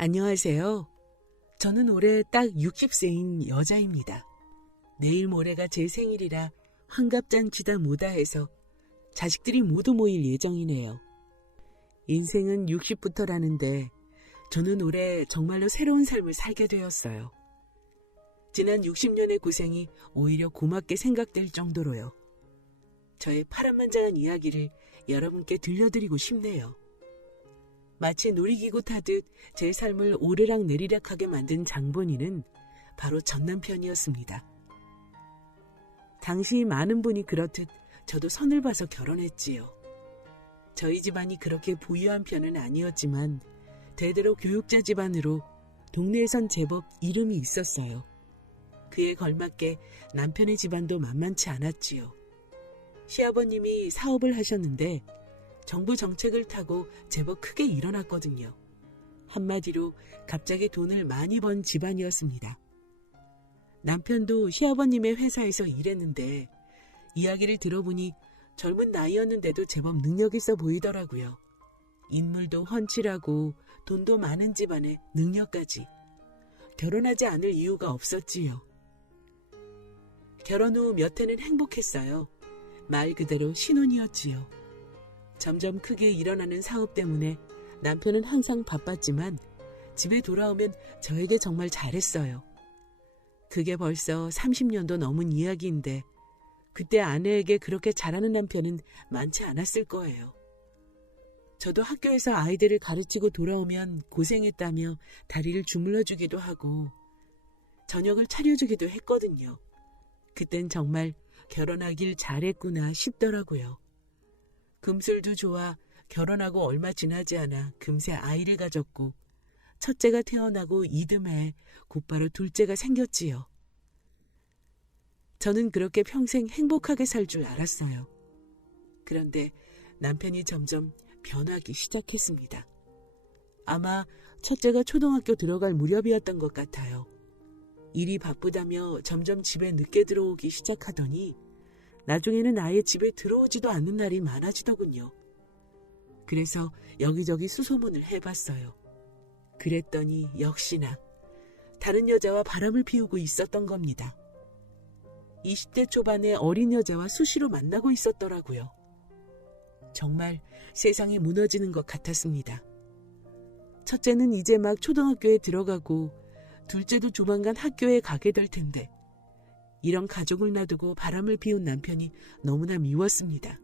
안녕하세요. 저는 올해 딱 60세인 여자입니다. 내일 모레가 제 생일이라 환갑잔치다 뭐다 해서 자식들이 모두 모일 예정이네요. 인생은 60부터라는데 저는 올해 정말로 새로운 삶을 살게 되었어요. 지난 60년의 고생이 오히려 고맙게 생각될 정도로요. 저의 파란만장한 이야기를 여러분께 들려드리고 싶네요. 마치 놀이기구 타듯 제 삶을 오르락 내리락하게 만든 장본인은 바로 전 남편이었습니다. 당시 많은 분이 그렇듯 저도 선을 봐서 결혼했지요. 저희 집안이 그렇게 부유한 편은 아니었지만 대대로 교육자 집안으로 동네에선 제법 이름이 있었어요. 그에 걸맞게 남편의 집안도 만만치 않았지요. 시아버님이 사업을 하셨는데 정부 정책을 타고 제법 크게 일어났거든요. 한마디로 갑자기 돈을 많이 번 집안이었습니다. 남편도 시아버님의 회사에서 일했는데 이야기를 들어보니 젊은 나이였는데도 제법 능력 있어 보이더라고요. 인물도 훤칠하고 돈도 많은 집안에 능력까지. 결혼하지 않을 이유가 없었지요. 결혼 후 몇 해는 행복했어요. 말 그대로 신혼이었지요. 점점 크게 일어나는 사업 때문에 남편은 항상 바빴지만 집에 돌아오면 저에게 정말 잘했어요. 그게 벌써 30년도 넘은 이야기인데 그때 아내에게 그렇게 잘하는 남편은 많지 않았을 거예요. 저도 학교에서 아이들을 가르치고 돌아오면 고생했다며 다리를 주물러주기도 하고 저녁을 차려주기도 했거든요. 그땐 정말 결혼하길 잘했구나 싶더라고요. 금술도 좋아 결혼하고 얼마 지나지 않아 금세 아이를 가졌고 첫째가 태어나고 이듬해 곧바로 둘째가 생겼지요. 저는 그렇게 평생 행복하게 살 줄 알았어요. 그런데 남편이 점점 변하기 시작했습니다. 아마 첫째가 초등학교 들어갈 무렵이었던 것 같아요. 일이 바쁘다며 점점 집에 늦게 들어오기 시작하더니 나중에는 아예 집에 들어오지도 않는 날이 많아지더군요. 그래서 여기저기 수소문을 해봤어요. 그랬더니 역시나 다른 여자와 바람을 피우고 있었던 겁니다. 20대 초반의 어린 여자와 수시로 만나고 있었더라고요. 정말 세상이 무너지는 것 같았습니다. 첫째는 이제 막 초등학교에 들어가고 둘째도 조만간 학교에 가게 될 텐데 이런 가족을 놔두고 바람을 피운 남편이 너무나 미웠습니다.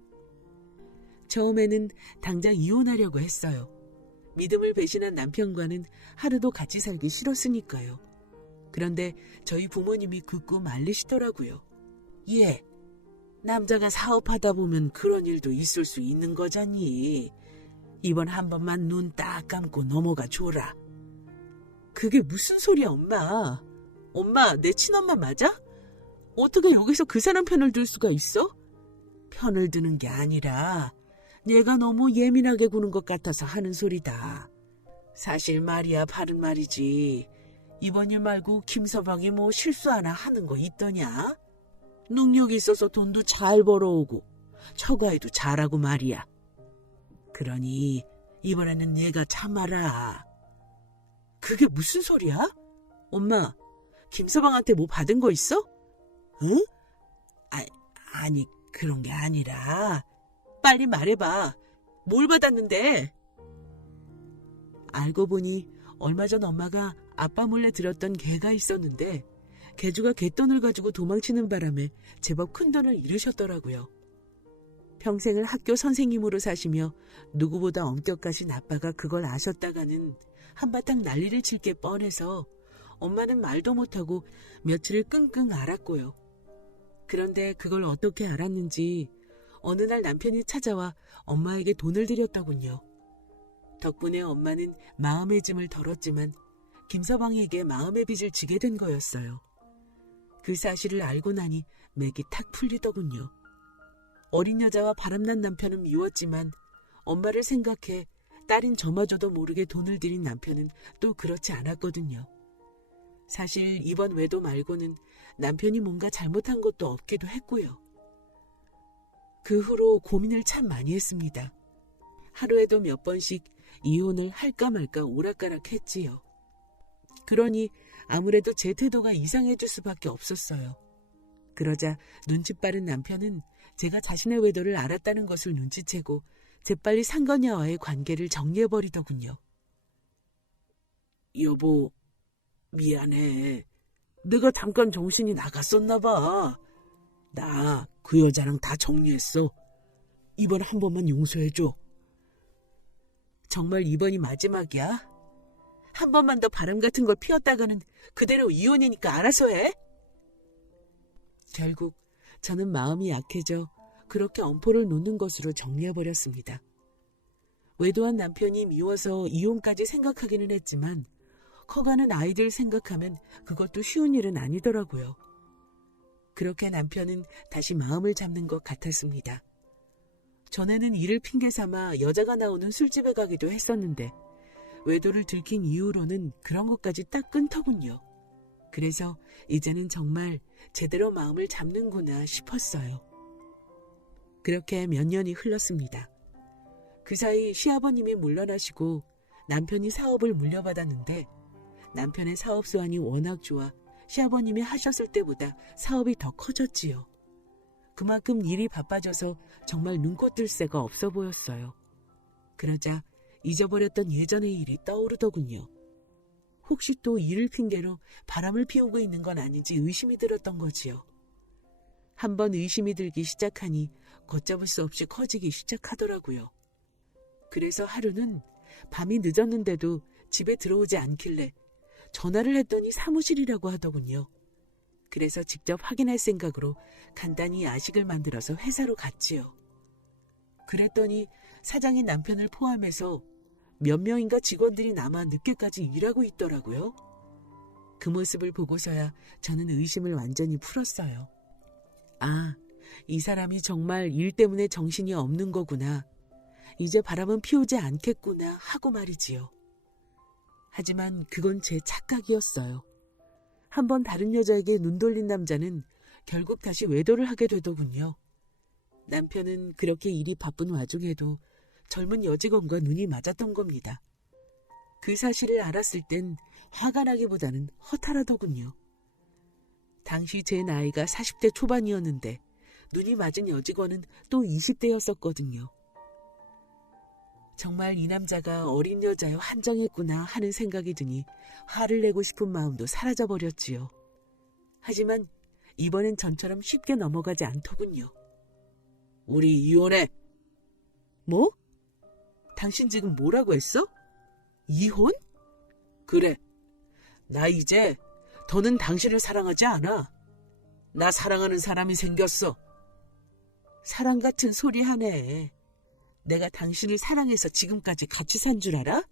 처음에는 당장 이혼하려고 했어요. 믿음을 배신한 남편과는 하루도 같이 살기 싫었으니까요. 그런데 저희 부모님이 굳고 말리시더라고요. 예, 남자가 사업하다 보면 그런 일도 있을 수 있는 거잖니. 이번 한 번만 눈 딱 감고 넘어가 줘라. 그게 무슨 소리야, 엄마. 엄마, 내 친엄마 맞아? 어떻게 여기서 그 사람 편을 들 수가 있어? 편을 드는 게 아니라 내가 너무 예민하게 구는 것 같아서 하는 소리다. 사실 말이야 바른 말이지. 이번 일 말고 김서방이 뭐 실수 하나 하는 거 있더냐? 능력이 있어서 돈도 잘 벌어오고 처가에도 잘하고 말이야. 그러니 이번에는 내가 참아라. 그게 무슨 소리야? 엄마, 김서방한테 뭐 받은 거 있어? 응? 아니 그런 게 아니라 빨리 말해봐. 뭘 받았는데? 알고 보니 얼마 전 엄마가 아빠 몰래 들었던 개가 있었는데 개주가 갯돈을 가지고 도망치는 바람에 제법 큰 돈을 잃으셨더라고요. 평생을 학교 선생님으로 사시며 누구보다 엄격하신 아빠가 그걸 아셨다가는 한바탕 난리를 칠 게 뻔해서 엄마는 말도 못하고 며칠을 끙끙 앓았고요. 그런데 그걸 어떻게 알았는지 어느 날 남편이 찾아와 엄마에게 돈을 드렸더군요. 덕분에 엄마는 마음의 짐을 덜었지만 김서방에게 마음의 빚을 지게 된 거였어요. 그 사실을 알고 나니 맥이 탁 풀리더군요. 어린 여자와 바람난 남편은 미웠지만 엄마를 생각해 딸인 저마저도 모르게 돈을 들인 남편은 또 그렇지 않았거든요. 사실 이번 외도 말고는 남편이 뭔가 잘못한 것도 없기도 했고요. 그 후로 고민을 참 많이 했습니다. 하루에도 몇 번씩 이혼을 할까 말까 오락가락했지요. 그러니 아무래도 제 태도가 이상해질 수밖에 없었어요. 그러자 눈치 빠른 남편은 제가 자신의 외도를 알았다는 것을 눈치채고 재빨리 상건녀와의 관계를 정리해버리더군요. 여보, 미안해. 내가 잠깐 정신이 나갔었나 봐. 나 그 여자랑 다 정리했어. 이번 한 번만 용서해줘. 정말 이번이 마지막이야? 한 번만 더 바람 같은 걸 피웠다가는 그대로 이혼이니까 알아서 해. 결국 저는 마음이 약해져 그렇게 엄포를 놓는 것으로 정리해버렸습니다. 외도한 남편이 미워서 이혼까지 생각하기는 했지만 커가는 아이들 생각하면 그것도 쉬운 일은 아니더라고요. 그렇게 남편은 다시 마음을 잡는 것 같았습니다. 전에는 이를 핑계 삼아 여자가 나오는 술집에 가기도 했었는데 외도를 들킨 이후로는 그런 것까지 딱 끊더군요. 그래서 이제는 정말 제대로 마음을 잡는구나 싶었어요. 그렇게 몇 년이 흘렀습니다. 그 사이 시아버님이 물러나시고 남편이 사업을 물려받았는데 남편의 사업 수완이 워낙 좋아 시아버님이 하셨을 때보다 사업이 더 커졌지요. 그만큼 일이 바빠져서 정말 눈코 뜰 새가 없어 보였어요. 그러자 잊어버렸던 예전의 일이 떠오르더군요. 혹시 또 일을 핑계로 바람을 피우고 있는 건 아닌지 의심이 들었던 거지요. 한번 의심이 들기 시작하니 걷잡을 수 없이 커지기 시작하더라고요. 그래서 하루는 밤이 늦었는데도 집에 들어오지 않길래 전화를 했더니 사무실이라고 하더군요. 그래서 직접 확인할 생각으로 간단히 야식을 만들어서 회사로 갔지요. 그랬더니 사장인 남편을 포함해서 몇 명인가 직원들이 남아 늦게까지 일하고 있더라고요. 그 모습을 보고서야 저는 의심을 완전히 풀었어요. 아, 이 사람이 정말 일 때문에 정신이 없는 거구나. 이제 바람은 피우지 않겠구나 하고 말이지요. 하지만 그건 제 착각이었어요. 한번 다른 여자에게 눈 돌린 남자는 결국 다시 외도를 하게 되더군요. 남편은 그렇게 일이 바쁜 와중에도 젊은 여직원과 눈이 맞았던 겁니다. 그 사실을 알았을 땐 화가 나기보다는 허탈하더군요. 당시 제 나이가 40대 초반이었는데 눈이 맞은 여직원은 또 20대였었거든요. 정말 이 남자가 어린 여자여 한장했구나 하는 생각이 드니 화를 내고 싶은 마음도 사라져버렸지요. 하지만 이번엔 전처럼 쉽게 넘어가지 않더군요. 우리 이혼해. 뭐? 당신 지금 뭐라고 했어? 이혼? 그래. 나 이제 더는 당신을 사랑하지 않아. 나 사랑하는 사람이 생겼어. 사랑 같은 소리 하네. 내가 당신을 사랑해서 지금까지 같이 산 줄 알아?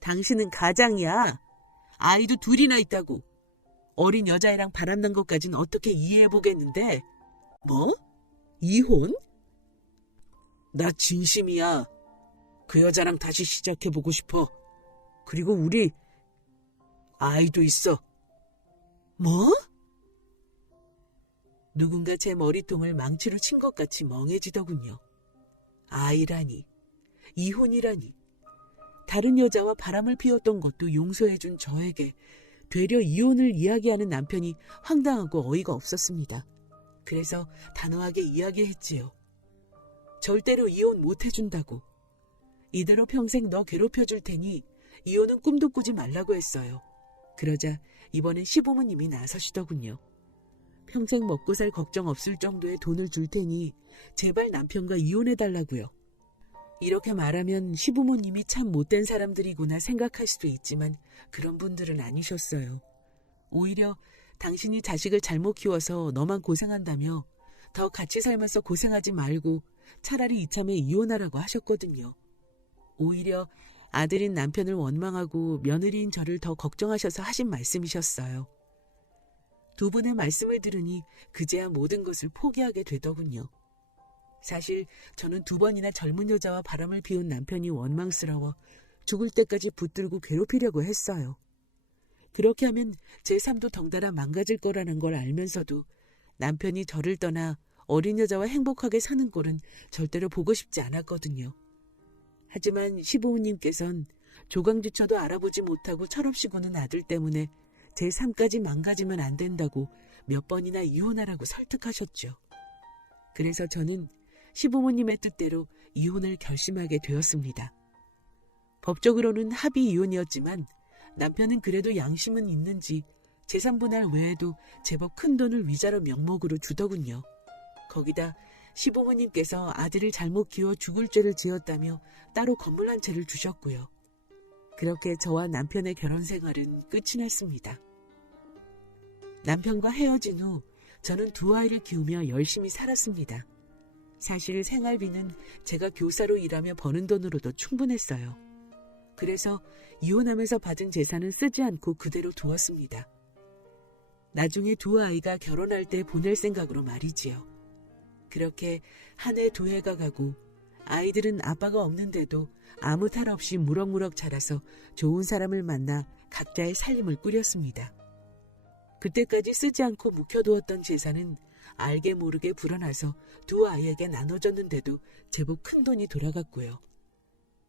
당신은 가장이야. 아이도 둘이나 있다고. 어린 여자애랑 바람난 것까진 어떻게 이해해보겠는데. 뭐? 이혼? 나 진심이야. 그 여자랑 다시 시작해보고 싶어. 그리고 우리 아이도 있어. 뭐? 누군가 제 머리통을 망치로 친 것 같이 멍해지더군요. 아이라니, 이혼이라니, 다른 여자와 바람을 피웠던 것도 용서해준 저에게 되려 이혼을 이야기하는 남편이 황당하고 어이가 없었습니다. 그래서 단호하게 이야기했지요. 절대로 이혼 못 해준다고. 이대로 평생 너 괴롭혀줄 테니 이혼은 꿈도 꾸지 말라고 했어요. 그러자 이번엔 시부모님이 나서시더군요. 평생 먹고 살 걱정 없을 정도의 돈을 줄 테니 제발 남편과 이혼해달라고요. 이렇게 말하면 시부모님이 참 못된 사람들이구나 생각할 수도 있지만 그런 분들은 아니셨어요. 오히려 당신이 자식을 잘못 키워서 너만 고생한다며 더 같이 살면서 고생하지 말고 차라리 이참에 이혼하라고 하셨거든요. 오히려 아들인 남편을 원망하고 며느리인 저를 더 걱정하셔서 하신 말씀이셨어요. 두 분의 말씀을 들으니 그제야 모든 것을 포기하게 되더군요. 사실 저는 2번이나 젊은 여자와 바람을 피운 남편이 원망스러워 죽을 때까지 붙들고 괴롭히려고 했어요. 그렇게 하면 제 삶도 덩달아 망가질 거라는 걸 알면서도 남편이 저를 떠나 어린 여자와 행복하게 사는 꼴은 절대로 보고 싶지 않았거든요. 하지만 시부모님께선 조강주처도 알아보지 못하고 철없이 구는 아들 때문에 제 삶까지 망가지면 안 된다고 몇 번이나 이혼하라고 설득하셨죠. 그래서 저는 시부모님의 뜻대로 이혼을 결심하게 되었습니다. 법적으로는 합의 이혼이었지만 남편은 그래도 양심은 있는지 재산 분할 외에도 제법 큰 돈을 위자료 명목으로 주더군요. 거기다 시부모님께서 아들을 잘못 키워 죽을 죄를 지었다며 따로 건물 한 채를 주셨고요. 그렇게 저와 남편의 결혼 생활은 끝이 났습니다. 남편과 헤어진 후 저는 두 아이를 키우며 열심히 살았습니다. 사실 생활비는 제가 교사로 일하며 버는 돈으로도 충분했어요. 그래서 이혼하면서 받은 재산은 쓰지 않고 그대로 두었습니다. 나중에 두 아이가 결혼할 때 보낼 생각으로 말이지요. 그렇게 한 해 두 해가 가고 아이들은 아빠가 없는데도 아무 탈 없이 무럭무럭 자라서 좋은 사람을 만나 각자의 살림을 꾸렸습니다. 그때까지 쓰지 않고 묵혀두었던 재산은 알게 모르게 불어나서 두 아이에게 나눠줬는데도 제법 큰 돈이 돌아갔고요.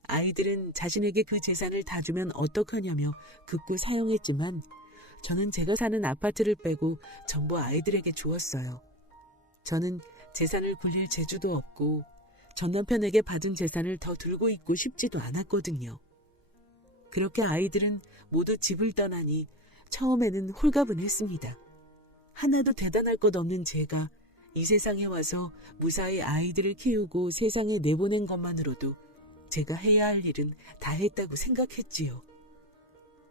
아이들은 자신에게 그 재산을 다 주면 어떡하냐며 극구 사용했지만 저는 제가 사는 아파트를 빼고 전부 아이들에게 주었어요. 저는 재산을 굴릴 재주도 없고 전 남편에게 받은 재산을 더 들고 있고 싶지도 않았거든요. 그렇게 아이들은 모두 집을 떠나니 처음에는 홀가분했습니다. 하나도 대단할 것 없는 제가 이 세상에 와서 무사히 아이들을 키우고 세상에 내보낸 것만으로도 제가 해야 할 일은 다 했다고 생각했지요.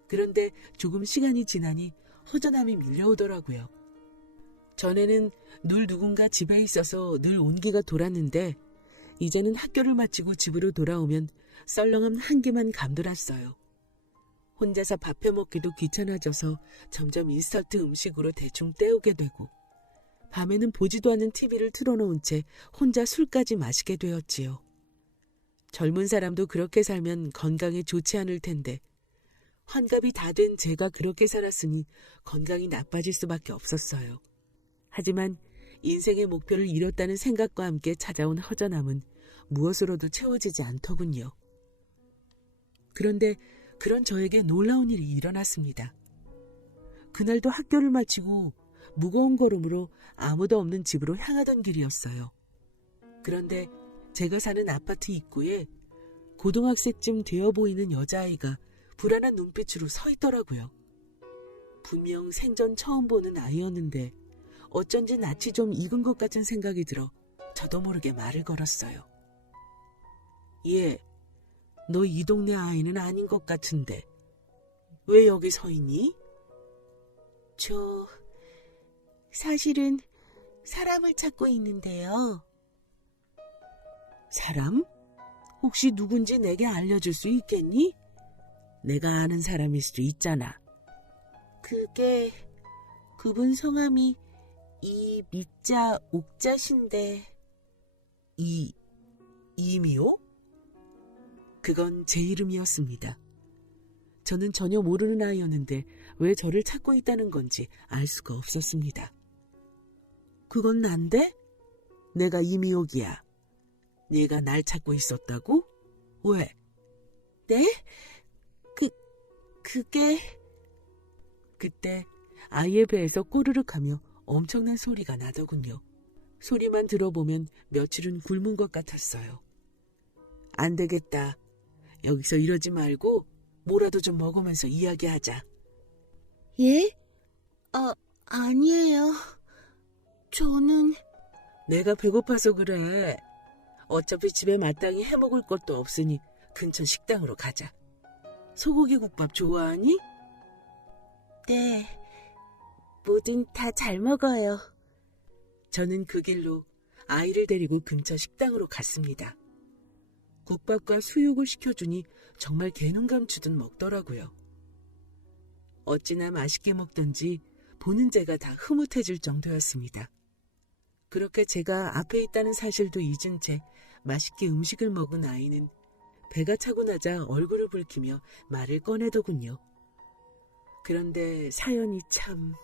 그런데 조금 시간이 지나니 허전함이 밀려오더라고요. 전에는 늘 누군가 집에 있어서 늘 온기가 돌았는데 이제는 학교를 마치고 집으로 돌아오면 썰렁한 한기만 감돌았어요. 혼자서 밥 해먹기도 귀찮아져서 점점 인스턴트 음식으로 대충 때우게 되고 밤에는 보지도 않는 TV를 틀어놓은 채 혼자 술까지 마시게 되었지요. 젊은 사람도 그렇게 살면 건강에 좋지 않을 텐데 환갑이 다 된 제가 그렇게 살았으니 건강이 나빠질 수밖에 없었어요. 하지만 인생의 목표를 이뤘다는 생각과 함께 찾아온 허전함은 무엇으로도 채워지지 않더군요. 그런데 그런 저에게 놀라운 일이 일어났습니다. 그날도 학교를 마치고 무거운 걸음으로 아무도 없는 집으로 향하던 길이었어요. 그런데 제가 사는 아파트 입구에 고등학생쯤 되어 보이는 여자아이가 불안한 눈빛으로 서 있더라고요. 분명 생전 처음 보는 아이였는데 어쩐지 낯이 좀 익은 것 같은 생각이 들어 저도 모르게 말을 걸었어요. 얘, 너 이 동네 아이는 아닌 것 같은데 왜 여기 서 있니? 사실은 사람을 찾고 있는데요. 사람? 혹시 누군지 내게 알려줄 수 있겠니? 내가 아는 사람일 수도 있잖아. 그분 성함이 미자 옥자신데. 이미호? 그건 제 이름이었습니다. 저는 전혀 모르는 아이였는데 왜 저를 찾고 있다는 건지 알 수가 없었습니다. 그건 난데? 내가 이미옥이야. 네가 날 찾고 있었다고? 왜? 네? 그게... 그때 아이의 배에서 꼬르륵 하며 엄청난 소리가 나더군요. 소리만 들어보면 며칠은 굶은 것 같았어요. 안 되겠다. 여기서 이러지 말고 뭐라도 좀 먹으면서 이야기하자. 예? 아니에요. 저는... 내가 배고파서 그래. 어차피 집에 마땅히 해먹을 것도 없으니 근처 식당으로 가자. 소고기 국밥 좋아하니? 네, 뭐든 다 잘 먹어요. 저는 그 길로 아이를 데리고 근처 식당으로 갔습니다. 국밥과 수육을 시켜주니 정말 개눈 감추듯 먹더라고요. 어찌나 맛있게 먹던지 보는 제가 다 흐뭇해질 정도였습니다. 그렇게 제가 앞에 있다는 사실도 잊은 채 맛있게 음식을 먹은 아이는 배가 차고 나자 얼굴을 붉히며 말을 꺼내더군요. 그런데 사연이 참...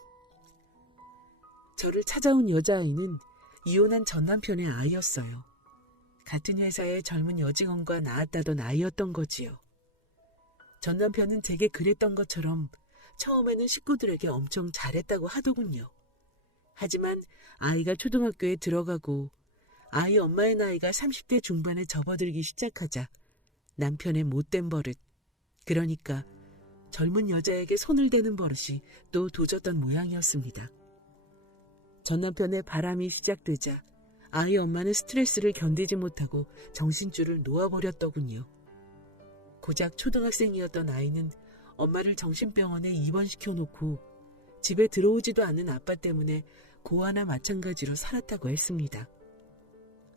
저를 찾아온 여자아이는 이혼한 전 남편의 아이였어요. 같은 회사의 젊은 여직원과 나왔다던 아이였던 거지요. 전 남편은 제게 그랬던 것처럼 처음에는 식구들에게 엄청 잘했다고 하더군요. 하지만 아이가 초등학교에 들어가고 아이 엄마의 나이가 30대 중반에 접어들기 시작하자 남편의 못된 버릇, 그러니까 젊은 여자에게 손을 대는 버릇이 또 도졌던 모양이었습니다. 전 남편의 바람이 시작되자 아이 엄마는 스트레스를 견디지 못하고 정신줄을 놓아버렸더군요. 고작 초등학생이었던 아이는 엄마를 정신병원에 입원시켜놓고 집에 들어오지도 않는 아빠 때문에 고아나 마찬가지로 살았다고 했습니다.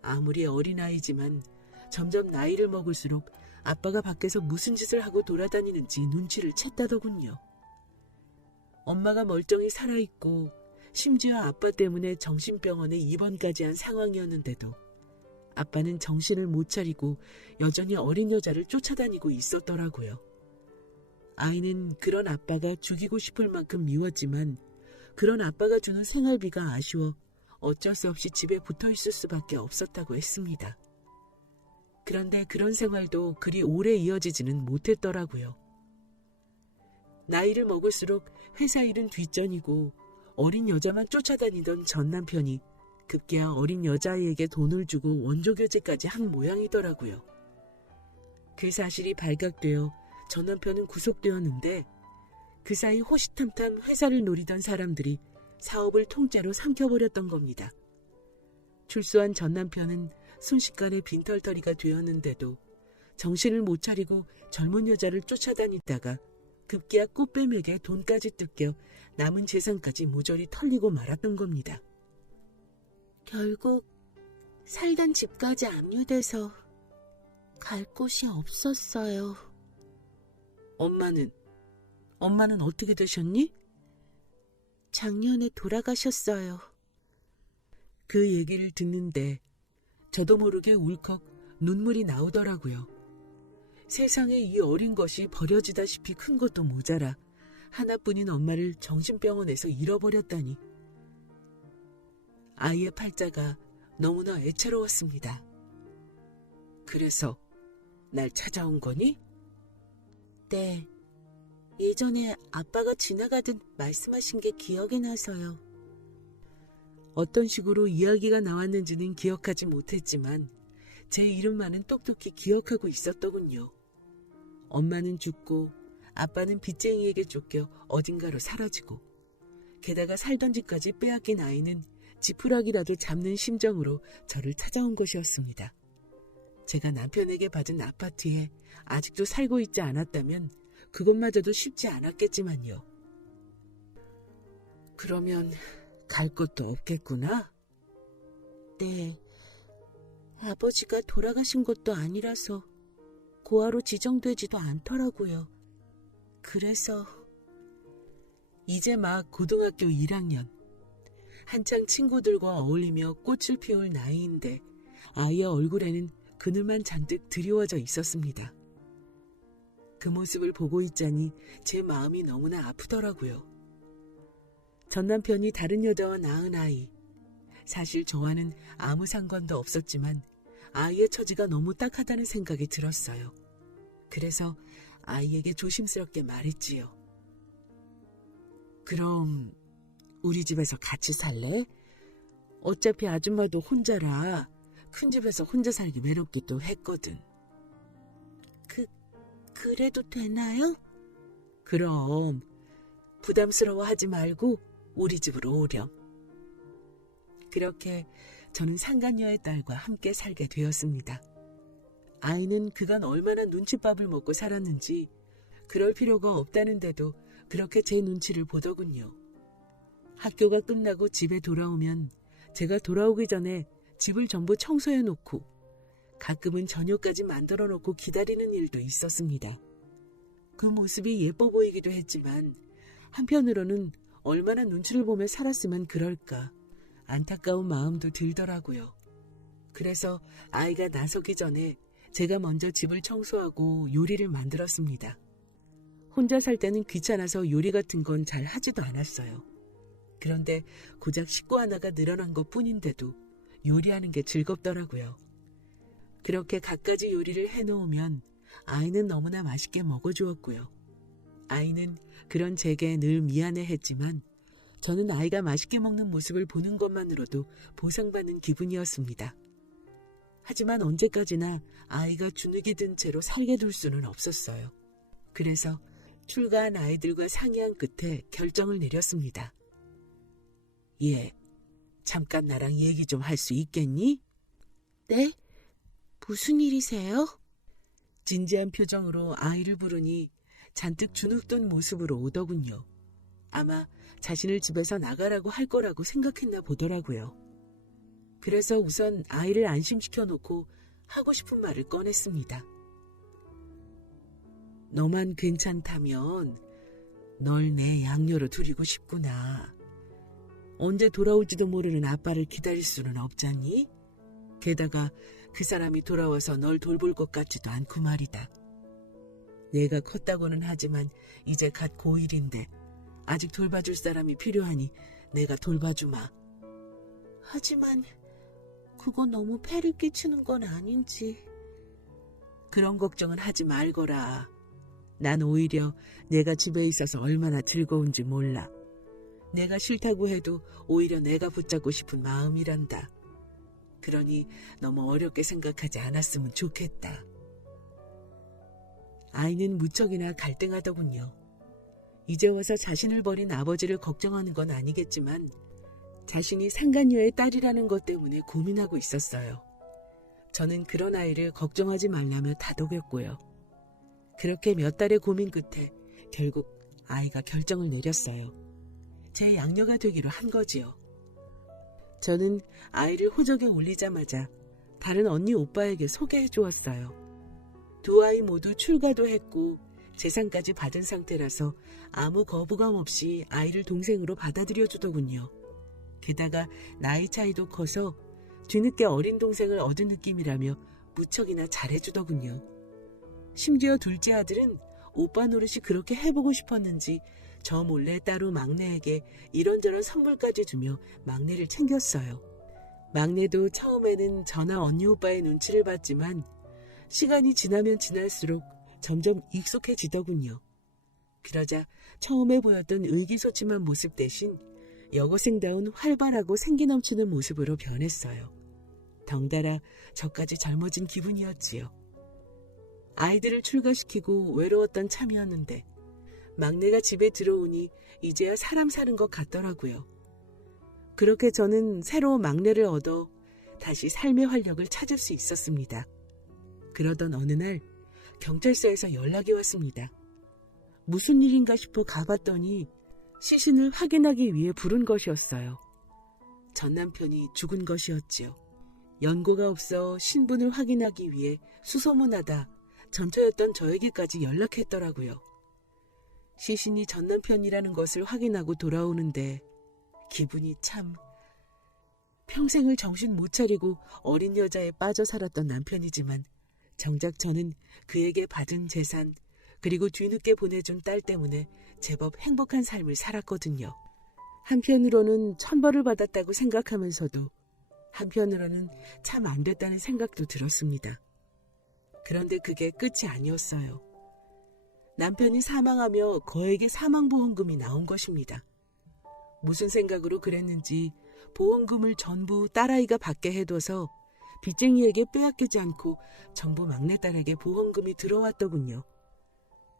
아무리 어린아이지만 점점 나이를 먹을수록 아빠가 밖에서 무슨 짓을 하고 돌아다니는지 눈치를 챘다더군요. 엄마가 멀쩡히 살아있고 심지어 아빠 때문에 정신병원에 입원까지 한 상황이었는데도 아빠는 정신을 못 차리고 여전히 어린 여자를 쫓아다니고 있었더라고요. 아이는 그런 아빠가 죽이고 싶을 만큼 미웠지만 그런 아빠가 주는 생활비가 아쉬워 어쩔 수 없이 집에 붙어 있을 수밖에 없었다고 했습니다. 그런데 그런 생활도 그리 오래 이어지지는 못했더라고요. 나이를 먹을수록 회사 일은 뒷전이고 어린 여자만 쫓아다니던 전 남편이 급기야 어린 여자아이에게 돈을 주고 원조교제까지 한 모양이더라고요. 그 사실이 발각되어 전 남편은 구속되었는데 그 사이 호시탐탐 회사를 노리던 사람들이 사업을 통째로 삼켜버렸던 겁니다. 출소한 전 남편은 순식간에 빈털터리가 되었는데도 정신을 못 차리고 젊은 여자를 쫓아다니다가 급기야 꽃뱀에게 돈까지 뜯겨 남은 재산까지 모조리 털리고 말았던 겁니다. 결국 살던 집까지 압류돼서 갈 곳이 없었어요. 엄마는 어떻게 되셨니? 작년에 돌아가셨어요. 그 얘기를 듣는데 저도 모르게 울컥 눈물이 나오더라고요. 세상에 이 어린 것이 버려지다시피 큰 것도 모자라 하나뿐인 엄마를 정신병원에서 잃어버렸다니. 아이의 팔자가 너무나 애처로웠습니다. 그래서 날 찾아온 거니? 네. 예전에 아빠가 지나가듯 말씀하신 게 기억이 나서요. 어떤 식으로 이야기가 나왔는지는 기억하지 못했지만 제 이름만은 똑똑히 기억하고 있었더군요. 엄마는 죽고 아빠는 빚쟁이에게 쫓겨 어딘가로 사라지고 게다가 살던 집까지 빼앗긴 아이는 지푸라기라도 잡는 심정으로 저를 찾아온 것이었습니다. 제가 남편에게 받은 아파트에 아직도 살고 있지 않았다면 그것마저도 쉽지 않았겠지만요. 그러면 갈 곳도 없겠구나? 네. 아버지가 돌아가신 것도 아니라서 고아로 지정되지도 않더라고요. 그래서 이제 막 고등학교 1학년. 한창 친구들과 어울리며 꽃을 피울 나이인데 아이의 얼굴에는 그늘만 잔뜩 드리워져 있었습니다. 그 모습을 보고 있자니 제 마음이 너무나 아프더라고요. 전 남편이 다른 여자와 낳은 아이. 사실 저와는 아무 상관도 없었지만 아이의 처지가 너무 딱하다는 생각이 들었어요. 그래서 아이에게 조심스럽게 말했지요. 그럼 우리 집에서 같이 살래? 어차피 아줌마도 혼자라 큰 집에서 혼자 살기 외롭기도 했거든. 그래도 되나요? 그럼 부담스러워하지 말고 우리 집으로 오렴. 그렇게 저는 상간녀의 딸과 함께 살게 되었습니다. 아이는 그간 얼마나 눈칫밥을 먹고 살았는지 그럴 필요가 없다는데도 그렇게 제 눈치를 보더군요. 학교가 끝나고 집에 돌아오면 제가 돌아오기 전에 집을 전부 청소해놓고 가끔은 저녁까지 만들어놓고 기다리는 일도 있었습니다. 그 모습이 예뻐 보이기도 했지만 한편으로는 얼마나 눈치를 보며 살았으면 그럴까 안타까운 마음도 들더라고요. 그래서 아이가 나서기 전에 제가 먼저 집을 청소하고 요리를 만들었습니다. 혼자 살 때는 귀찮아서 요리 같은 건 잘 하지도 않았어요. 그런데 고작 식구 하나가 늘어난 것 뿐인데도 요리하는 게 즐겁더라고요. 그렇게 갖가지 요리를 해놓으면 아이는 너무나 맛있게 먹어주었고요. 아이는 그런 제게 늘 미안해했지만 저는 아이가 맛있게 먹는 모습을 보는 것만으로도 보상받는 기분이었습니다. 하지만 언제까지나 아이가 주눅이 든 채로 살게 둘 수는 없었어요. 그래서 출가한 아이들과 상의한 끝에 결정을 내렸습니다. 얘, 잠깐 나랑 얘기 좀 할 수 있겠니? 네? 무슨 일이세요? 진지한 표정으로 아이를 부르니 잔뜩 주눅든 모습으로 오더군요. 아마 자신을 집에서 나가라고 할 거라고 생각했나 보더라고요. 그래서 우선 아이를 안심시켜 놓고 하고 싶은 말을 꺼냈습니다. 너만 괜찮다면 널 내 양녀로 두리고 싶구나. 언제 돌아올지도 모르는 아빠를 기다릴 수는 없잖니? 게다가 그 사람이 돌아와서 널 돌볼 것 같지도 않고 말이다. 내가 컸다고는 하지만 이제 갓 고1인데 아직 돌봐줄 사람이 필요하니 내가 돌봐주마. 하지만 그건 너무 폐를 끼치는 건 아닌지. 그런 걱정은 하지 말거라. 난 오히려 내가 집에 있어서 얼마나 즐거운지 몰라. 내가 싫다고 해도 오히려 내가 붙잡고 싶은 마음이란다. 그러니 너무 어렵게 생각하지 않았으면 좋겠다. 아이는 무척이나 갈등하더군요. 이제 와서 자신을 버린 아버지를 걱정하는 건 아니겠지만 자신이 상간녀의 딸이라는 것 때문에 고민하고 있었어요. 저는 그런 아이를 걱정하지 말라며 다독였고요. 그렇게 몇 달의 고민 끝에 결국 아이가 결정을 내렸어요. 제 양녀가 되기로 한 거지요. 저는 아이를 호적에 올리자마자 다른 언니 오빠에게 소개해 주었어요. 두 아이 모두 출가도 했고 재산까지 받은 상태라서 아무 거부감 없이 아이를 동생으로 받아들여 주더군요. 게다가 나이 차이도 커서 뒤늦게 어린 동생을 얻은 느낌이라며 무척이나 잘해주더군요. 심지어 둘째 아들은 오빠 노릇이 그렇게 해보고 싶었는지 저 몰래 따로 막내에게 이런저런 선물까지 주며 막내를 챙겼어요. 막내도 처음에는 저나 언니 오빠의 눈치를 봤지만 시간이 지나면 지날수록 점점 익숙해지더군요. 그러자 처음에 보였던 의기소침한 모습 대신 여고생다운 활발하고 생기 넘치는 모습으로 변했어요. 덩달아 저까지 젊어진 기분이었지요. 아이들을 출가시키고 외로웠던 참이었는데 막내가 집에 들어오니 이제야 사람 사는 것 같더라고요. 그렇게 저는 새로 막내를 얻어 다시 삶의 활력을 찾을 수 있었습니다. 그러던 어느 날 경찰서에서 연락이 왔습니다. 무슨 일인가 싶어 가봤더니 시신을 확인하기 위해 부른 것이었어요. 전 남편이 죽은 것이었지요. 연고가 없어 신분을 확인하기 위해 수소문하다 전처였던 저에게까지 연락했더라고요. 시신이 전 남편이라는 것을 확인하고 돌아오는데 기분이 참... 평생을 정신 못 차리고 어린 여자에 빠져 살았던 남편이지만 정작 저는 그에게 받은 재산 그리고 뒤늦게 보내준 딸 때문에 제법 행복한 삶을 살았거든요. 한편으로는 천벌을 받았다고 생각하면서도 한편으로는 참 안 됐다는 생각도 들었습니다. 그런데 그게 끝이 아니었어요. 남편이 사망하며 거액의 사망보험금이 나온 것입니다. 무슨 생각으로 그랬는지 보험금을 전부 딸아이가 받게 해둬서 빚쟁이에게 빼앗기지 않고 전부 막내딸에게 보험금이 들어왔더군요.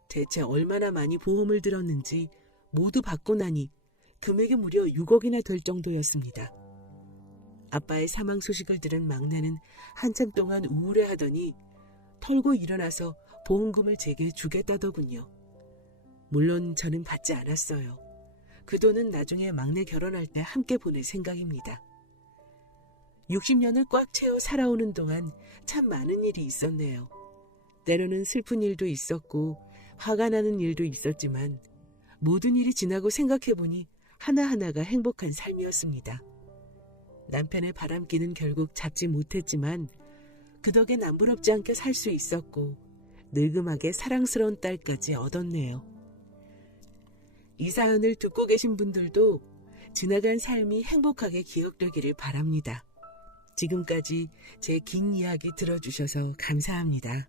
대체 얼마나 많이 보험을 들었는지 모두 받고 나니 금액이 무려 6억이나 될 정도였습니다. 아빠의 사망 소식을 들은 막내는 한참 동안 우울해하더니 털고 일어나서 보험금을 제게 주겠다더군요. 물론 저는 받지 않았어요. 그 돈은 나중에 막내 결혼할 때 함께 보낼 생각입니다. 60년을 꽉 채워 살아오는 동안 참 많은 일이 있었네요. 때로는 슬픈 일도 있었고 화가 나는 일도 있었지만 모든 일이 지나고 생각해보니 하나하나가 행복한 삶이었습니다. 남편의 바람기는 결국 잡지 못했지만 그 덕에 남부럽지 않게 살 수 있었고 늙음하게 사랑스러운 딸까지 얻었네요. 이 사연을 듣고 계신 분들도 지나간 삶이 행복하게 기억되기를 바랍니다. 지금까지 제 긴 이야기 들어주셔서 감사합니다.